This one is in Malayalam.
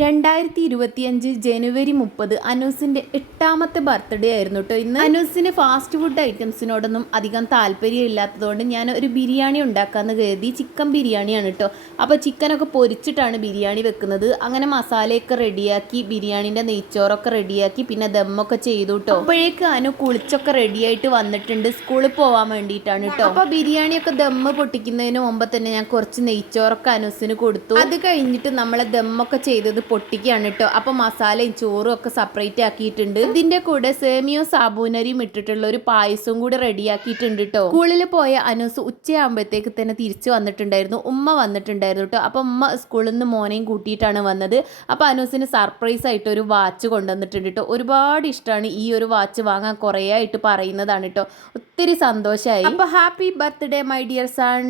2025 ജനുവരി 30 അനൂസിൻ്റെ 8ാമത്തെ ബർത്ത്ഡേ ആയിരുന്നു കേട്ടോ ഇന്ന്. അനൂസിന് ഫാസ്റ്റ് ഫുഡ് ഐറ്റംസിനോടൊന്നും അധികം താല്പര്യം ഇല്ലാത്തതുകൊണ്ട് ഞാൻ ഒരു ബിരിയാണി ഉണ്ടാക്കാമെന്ന് കരുതി. ചിക്കൻ ബിരിയാണിയാണ് കേട്ടോ. അപ്പോൾ ചിക്കനൊക്കെ പൊരിച്ചിട്ടാണ് ബിരിയാണി വെക്കുന്നത്. അങ്ങനെ മസാലയൊക്കെ റെഡിയാക്കി, ബിരിയാണീൻ്റെ നെയ്ച്ചോറൊക്കെ റെഡിയാക്കി, പിന്നെ ദമ്മൊക്കെ ചെയ്തു കേട്ടോ. അപ്പോഴേക്ക് അനു കുളിച്ചൊക്കെ റെഡിയായിട്ട് വന്നിട്ടുണ്ട്, സ്കൂളിൽ പോകാൻ വേണ്ടിയിട്ടാണ് കേട്ടോ. അപ്പോൾ ബിരിയാണിയൊക്കെ ദമ്മ് പൊട്ടിക്കുന്നതിന് മുമ്പ് തന്നെ ഞാൻ കുറച്ച് നെയ്ച്ചോറൊക്കെ അനൂസിന് കൊടുത്തു. അത് കഴിഞ്ഞിട്ട് നമ്മളെ ദമ്മൊക്കെ ചെയ്തത് പൊട്ടിക്കുകയാണ് കേട്ടോ. അപ്പോൾ മസാലയും ചോറും ഒക്കെ സെപ്പറേറ്റ് ആക്കിയിട്ടുണ്ട്. ഇതിന്റെ കൂടെ സേമിയോ സാബൂനരിയും ഇട്ടിട്ടുള്ള ഒരു പായസവും കൂടി റെഡിയാക്കിയിട്ടുണ്ട് കേട്ടോ. സ്കൂളിൽ പോയ അനൂസ് ഉച്ചയാകുമ്പോഴത്തേക്ക് തന്നെ തിരിച്ചു വന്നിട്ടുണ്ടായിരുന്നു. ഉമ്മ വന്നിട്ടുണ്ടായിരുന്നു കേട്ടോ. അപ്പോൾ ഉമ്മ സ്കൂളിൽ നിന്ന് മോനെയും കൂട്ടിയിട്ടാണ് വന്നത്. അപ്പോൾ അനൂസിന് സർപ്രൈസ് ആയിട്ട് ഒരു വാച്ച് കൊണ്ടുവന്നിട്ടുണ്ട് കേട്ടോ. ഒരുപാട് ഇഷ്ടമാണ് ഈ ഒരു വാച്ച് വാങ്ങാൻ, കുറേ ആയിട്ട് പറയുന്നതാണ് കേട്ടോ. ഒത്തിരി സന്തോഷമായി. അപ്പോൾ happy birthday my dear son.